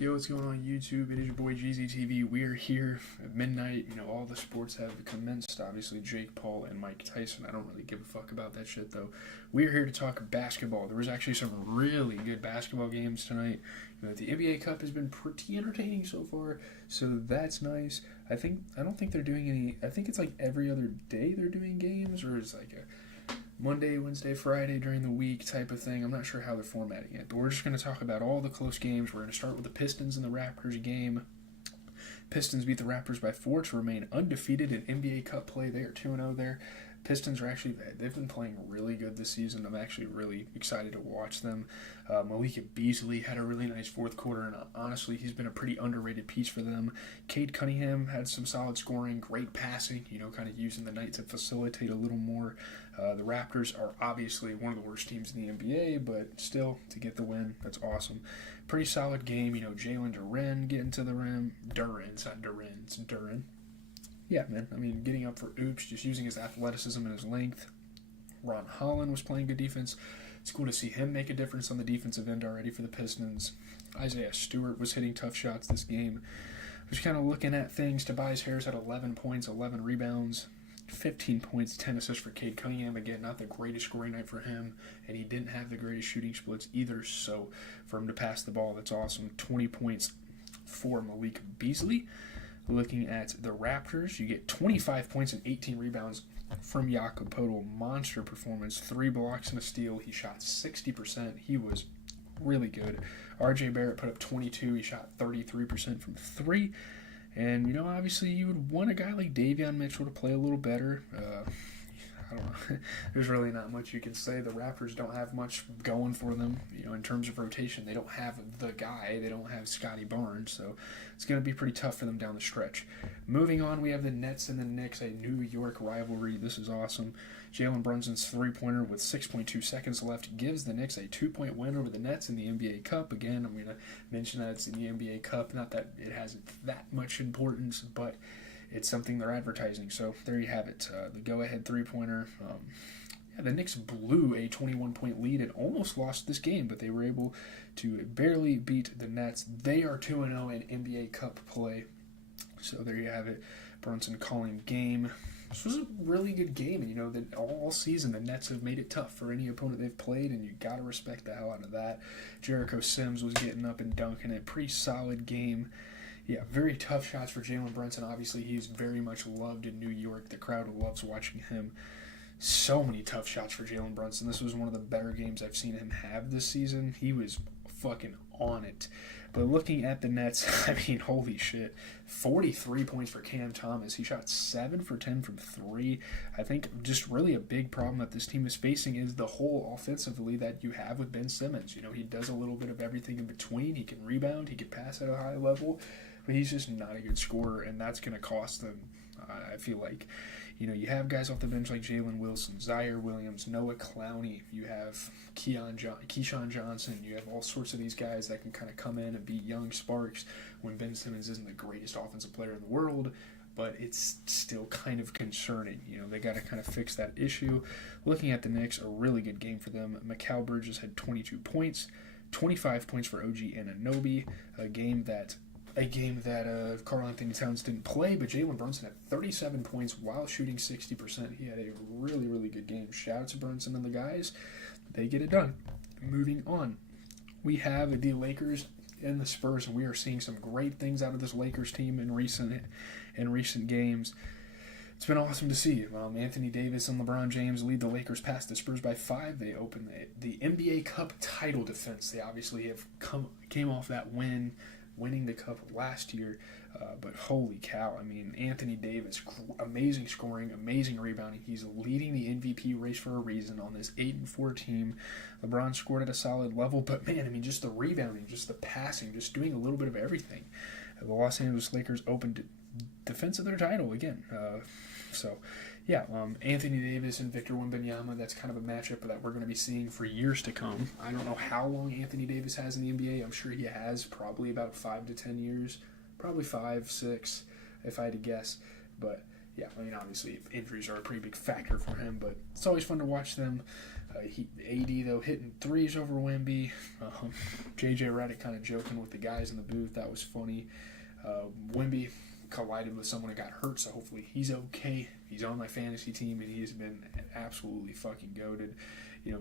Yo, what's going on YouTube? It is your boy GZTV. We are here at midnight. All the sports have commenced. Obviously, Jake Paul and Mike Tyson. I don't really give a fuck about that shit, though. We are here to talk basketball. There was actually some really good basketball games tonight. The NBA Cup has been pretty entertaining so far, so that's nice. I don't think they're doing any. I think it's like every other day they're doing games, or it's like a Monday, Wednesday, Friday during the week type of thing. I'm not sure how they're formatting it, but we're just going to talk about all the close games. We're going to start with the Pistons and the Raptors game. Pistons beat the Raptors by 4 to remain undefeated in NBA Cup play. They are 2-0 there. Pistons are they've been playing really good this season. I'm actually really excited to watch them. Malik Beasley had a really nice fourth quarter, and honestly, he's been a pretty underrated piece for them. Cade Cunningham had some solid scoring, great passing, kind of using the night to facilitate a little more. The Raptors are obviously one of the worst teams in the NBA, but still, to get the win, that's awesome. Pretty solid game. Jalen Duren getting to the rim. It's not Duren, it's Duren. Yeah, man. Getting up for oops, just using his athleticism and his length. Ron Holland was playing good defense. It's cool to see him make a difference on the defensive end already for the Pistons. Isaiah Stewart was hitting tough shots this game. Just kind of looking at things. Tobias Harris had 11 points, 11 rebounds, 15 points, 10 assists for Cade Cunningham. Again, not the greatest scoring night for him, and he didn't have the greatest shooting splits either, so for him to pass the ball, that's awesome. 20 points for Malik Beasley. Looking at the Raptors, you get 25 points and 18 rebounds from Jakob Poeltl. Monster performance, 3 blocks and a steal. He shot 60%. He was really good. RJ Barrett put up 22. He shot 33% from 3. And, obviously you would want a guy like Davion Mitchell to play a little better. I don't know. There's really not much you can say. The Raptors don't have much going for them, in terms of rotation. They don't have the guy. They don't have Scotty Barnes, so it's going to be pretty tough for them down the stretch. Moving on, we have the Nets and the Knicks, a New York rivalry. This is awesome. Jalen Brunson's three-pointer with 6.2 seconds left gives the Knicks a 2-point win over the Nets in the NBA Cup. Again, I'm going to mention that it's in the NBA Cup. Not that it has that much importance, but it's something they're advertising. So there you have it. The go-ahead three-pointer. The Knicks blew a 21-point lead and almost lost this game, but they were able to barely beat the Nets. They are 2-0 in NBA Cup play. So there you have it. Brunson calling game. This was a really good game, and that all season the Nets have made it tough for any opponent they've played, and you got to respect the hell out of that. Jericho Sims was getting up and dunking it. Pretty solid game. Yeah, very tough shots for Jalen Brunson. Obviously, he's very much loved in New York. The crowd loves watching him. So many tough shots for Jalen Brunson. This was one of the better games I've seen him have this season. He was fucking on it. But looking at the Nets, holy shit. 43 points for Cam Thomas. He shot 7 for 10 from 3. I think just really a big problem that this team is facing is the whole offensively that you have with Ben Simmons. He does a little bit of everything in between. He can rebound. He can pass at a high level. But he's just not a good scorer, and that's going to cost them, I feel like. You have guys off the bench like Jalen Wilson, Zaire Williams, Noah Clowney. You have Keyshawn Johnson. You have all sorts of these guys that can kind of come in and be young sparks when Ben Simmons isn't the greatest offensive player in the world, but it's still kind of concerning. They got to kind of fix that issue. Looking at the Knicks, a really good game for them. Mikal Bridges had 22 points, 25 points for OG Anunoby, a game that Karl Anthony Towns didn't play, but Jalen Brunson had 37 points while shooting 60%. He had a really, really good game. Shout out to Brunson and the guys. They get it done. Moving on, we have the Lakers and the Spurs, and we are seeing some great things out of this Lakers team in recent games. It's been awesome to see. Anthony Davis and LeBron James lead the Lakers past the Spurs by 5. They open the NBA Cup title defense. They obviously have came off that winning the cup last year, but holy cow, Anthony Davis, amazing scoring, amazing rebounding. He's leading the MVP race for a reason on this 8-4 team. LeBron scored at a solid level, but man, just the rebounding, just the passing, just doing a little bit of everything. The Los Angeles Lakers opened defense of their title again. Anthony Davis and Victor Wembanyama, that's kind of a matchup that we're going to be seeing for years to come. I don't know how long Anthony Davis has in the NBA. I'm sure he has probably about 5 to 10 years. Probably 5, 6, if I had to guess. But, obviously injuries are a pretty big factor for him, but it's always fun to watch them. AD, though, hitting threes over Wemby. JJ Redick kind of joking with the guys in the booth. That was funny. Wemby collided with someone that got hurt, so hopefully he's okay. He's on my fantasy team, and he's been absolutely fucking goated.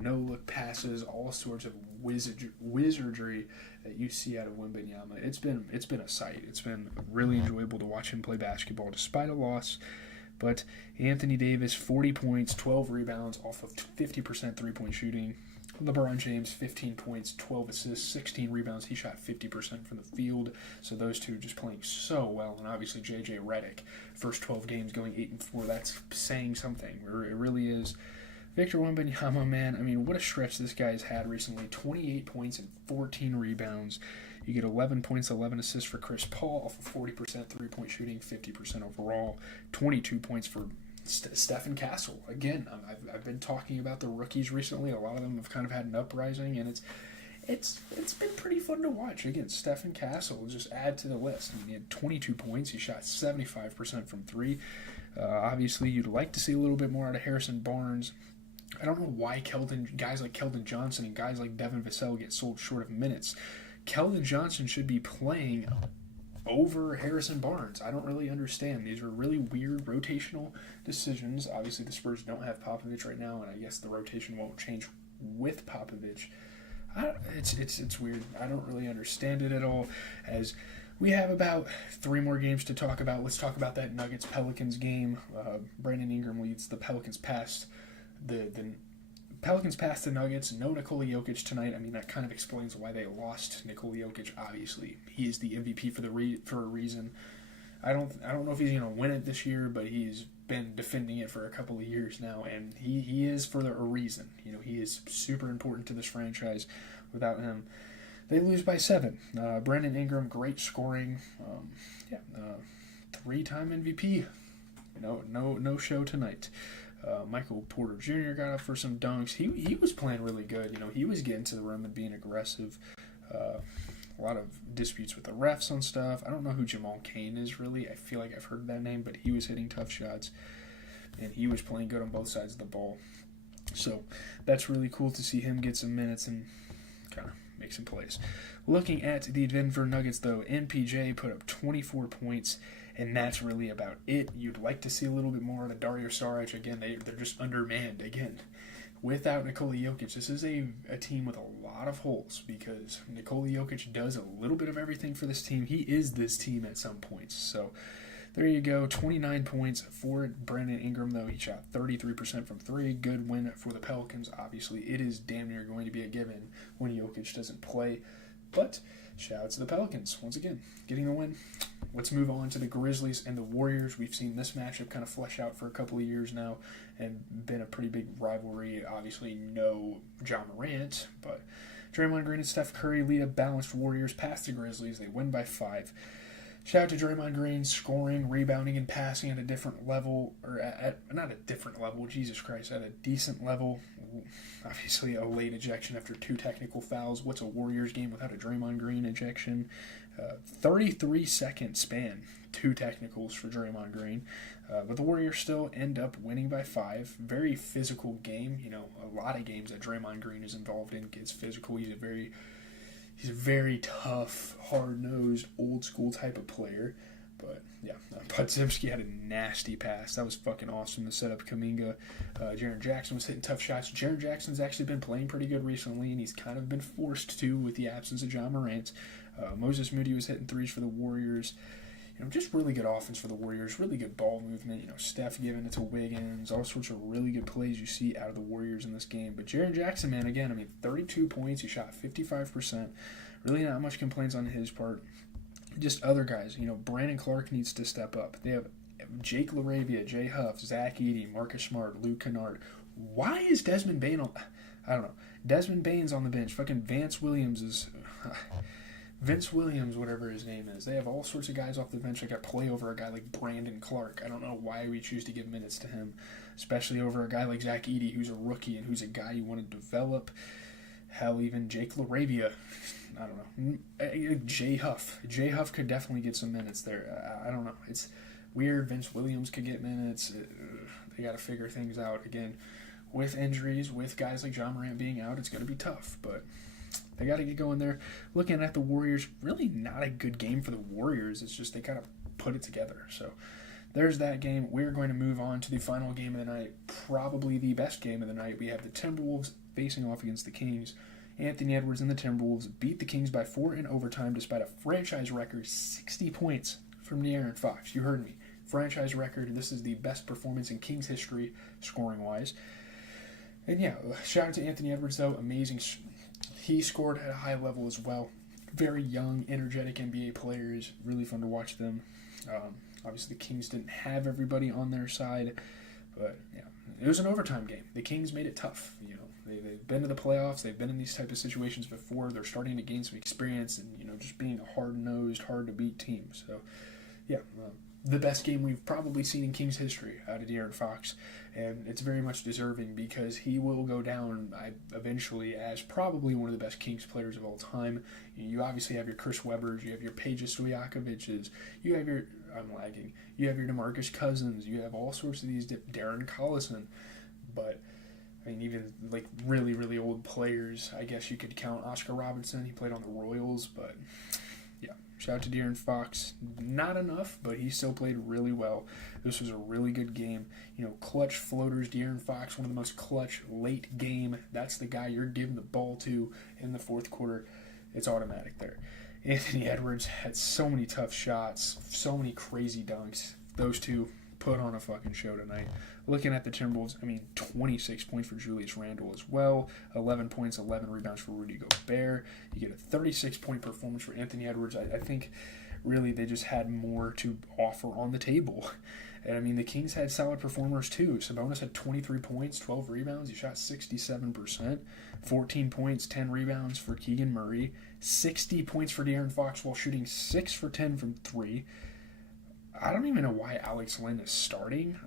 No-look passes, all sorts of wizardry that you see out of Wembanyama. It's been a sight. It's been really enjoyable to watch him play basketball despite a loss. But Anthony Davis, 40 points, 12 rebounds off of 50% three-point shooting. LeBron James, 15 points, 12 assists, 16 rebounds. He shot 50% from the field. So those two just playing so well. And obviously J.J. Redick, first 12 games going 8-4. That's saying something. It really is. Victor Wembanyama, man, I mean, what a stretch this guy's had recently. 28 points and 14 rebounds. You get 11 points, 11 assists for Chris Paul off of 40% three-point shooting, 50% overall. 22 points for Stephen Castle. Again, I've been talking about the rookies recently. A lot of them have kind of had an uprising, and it's been pretty fun to watch. Again, Stephen Castle will just add to the list. I mean, he had 22 points. He shot 75% from three. Obviously, you'd like to see a little bit more out of Harrison Barnes. I don't know why guys like Keldon Johnson and guys like Devin Vassell get sold short of minutes. Keldon Johnson should be playing over Harrison Barnes. I don't really understand. These are really weird rotational decisions. Obviously, the Spurs don't have Popovich right now, and I guess the rotation won't change with Popovich. It's weird. I don't really understand it at all. As we have about 3 more games to talk about. Let's talk about that Nuggets-Pelicans game. Brandon Ingram leads the Pelicans past the Pelicans passed the Nuggets. No Nikola Jokic tonight. I mean, that kind of explains why they lost. Nikola Jokic, obviously, he is the MVP for a reason. I don't know if he's going to win it this year, but he's been defending it for a couple of years now, and he is for a reason. He is super important to this franchise. Without him, they lose by 7. Brandon Ingram, great scoring. 3-time MVP. No show tonight. Michael Porter Jr. got up for some dunks. He was playing really good. He was getting to the rim and being aggressive. A lot of disputes with the refs on stuff. I don't know who Jamal Cain is really. I feel like I've heard that name, but he was hitting tough shots, and he was playing good on both sides of the ball. So that's really cool to see him get some minutes and kind of make some plays. Looking at the Denver Nuggets, though, MPJ put up 24 points. And that's really about it. You'd like to see a little bit more out of Dario Saric. Again, they're just undermanned. Again, without Nikola Jokic, this is a team with a lot of holes because Nikola Jokic does a little bit of everything for this team. He is this team at some points. So there you go. 29 points for Brandon Ingram, though. He shot 33% from 3. Good win for the Pelicans. Obviously, it is damn near going to be a given when Jokic doesn't play. But shout out to the Pelicans, once again, getting the win. Let's move on to the Grizzlies and the Warriors. We've seen this matchup kind of flesh out for a couple of years now and been a pretty big rivalry. Obviously, no Ja Morant, but Draymond Green and Steph Curry lead a balanced Warriors past the Grizzlies. They win by 5. Shout out to Draymond Green, scoring, rebounding, and passing at a different level, or not a different level, Jesus Christ, at a decent level. Obviously, a late ejection after 2 technical fouls. What's a Warriors game without a Draymond Green ejection? 33-second span, 2 technicals for Draymond Green. But the Warriors still end up winning by 5. Very physical game. A lot of games that Draymond Green is involved in gets physical. He's a very tough, hard-nosed, old-school type of player. But, yeah, Podziemski had a nasty pass. That was fucking awesome to set up Kuminga. Jaren Jackson was hitting tough shots. Jaren Jackson's actually been playing pretty good recently, and he's kind of been forced to with the absence of Ja Morant. Moses Moody was hitting threes for the Warriors. Just really good offense for the Warriors. Really good ball movement. Steph giving it to Wiggins. All sorts of really good plays you see out of the Warriors in this game. But Jaren Jackson, man, again, 32 points. He shot 55%. Really not much complaints on his part. Just other guys. Brandon Clark needs to step up. They have Jake LaRavia, Jay Huff, Zach Edey, Marcus Smart, Luke Kennard. Why is Desmond Bain on... I don't know. Desmond Bain's on the bench. Fucking Vince Williams, whatever his name is. They have all sorts of guys off the bench that got play over a guy like Brandon Clark. I don't know why we choose to give minutes to him, especially over a guy like Zach Edey, who's a rookie and who's a guy you want to develop. Hell, even Jake LaRavia. I don't know. Jay Huff. Jay Huff could definitely get some minutes there. I don't know. It's weird. Vince Williams could get minutes. They got to figure things out. Again, with injuries, with guys like John Morant being out, it's going to be tough. But they got to get going there. Looking at the Warriors, really not a good game for the Warriors. It's just they kind of put it together. So there's that game. We're going to move on to the final game of the night, probably the best game of the night. We have the Timberwolves facing off against the Kings. Anthony Edwards and the Timberwolves beat the Kings by 4 in overtime despite a franchise record 60 points from De'Aaron Fox. You heard me. Franchise record. This is the best performance in Kings history, scoring-wise. And yeah, shout out to Anthony Edwards, though. Amazing. He scored at a high level as well. Very young, energetic NBA players. Really fun to watch them. Obviously, the Kings didn't have everybody on their side. But, yeah, it was an overtime game. The Kings made it tough. You know, they've been to the playoffs. They've been in these type of situations before. They're starting to gain some experience and, you know, just being a hard-nosed, hard-to-beat team. So, yeah, the best game we've probably seen in Kings history out of De'Aaron Fox, and it's very much deserving because he will go down eventually as probably one of the best Kings players of all time. You obviously have your Chris Webbers, you have your Peja Stojakovic's, you have your you have your DeMarcus Cousins, you have all sorts of these Darren Collison, but I mean even like really really old players. I guess you could count Oscar Robertson. He played on the Royals, but. Shout out to De'Aaron Fox. Not enough, but he still played really well. This was a really good game. You know, clutch floaters. De'Aaron Fox, one of the most clutch late game. That's the guy you're giving the ball to in the fourth quarter. It's automatic there. Anthony Edwards had so many tough shots, so many crazy dunks. Those two put on a fucking show tonight. Looking at the Timberwolves, 26 points for Julius Randle as well, 11 points, 11 rebounds for Rudy Gobert. You get a 36-point performance for Anthony Edwards. I think really they just had more to offer on the table. And the Kings had solid performers too. Sabonis had 23 points, 12 rebounds. He shot 67%, 14 points, 10 rebounds for Keegan Murray, 60 points for De'Aaron Fox while shooting 6 for 10 from 3. I don't even know why Alex Len is starting.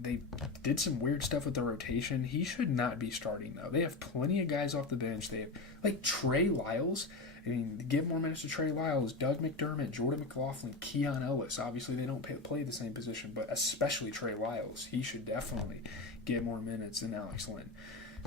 They did some weird stuff with the rotation. He should not be starting, though. They have plenty of guys off the bench. They have, Trey Lyles. Give more minutes to Trey Lyles, Doug McDermott, Jordan McLaughlin, Keon Ellis. Obviously, they don't play the same position, but especially Trey Lyles. He should definitely get more minutes than Alex Len.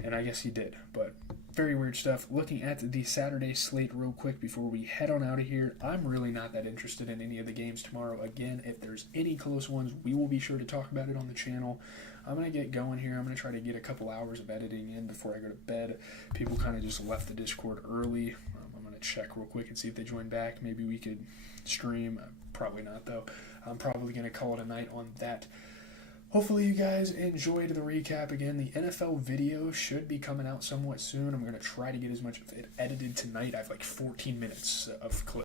And I guess he did, but very weird stuff. Looking at the Saturday slate real quick before we head on out of here, I'm really not that interested in any of the games tomorrow. Again, if there's any close ones, we will be sure to talk about it on the channel. I'm going to get going here. I'm going to try to get a couple hours of editing in before I go to bed. People kind of just left the Discord early. I'm going to check real quick and see if they join back. Maybe we could stream. Probably not, though. I'm probably going to call it a night on that. Hopefully you guys enjoyed the recap. Again, the NFL video should be coming out somewhat soon. I'm going to try to get as much of it edited tonight. I have 14 minutes of clips.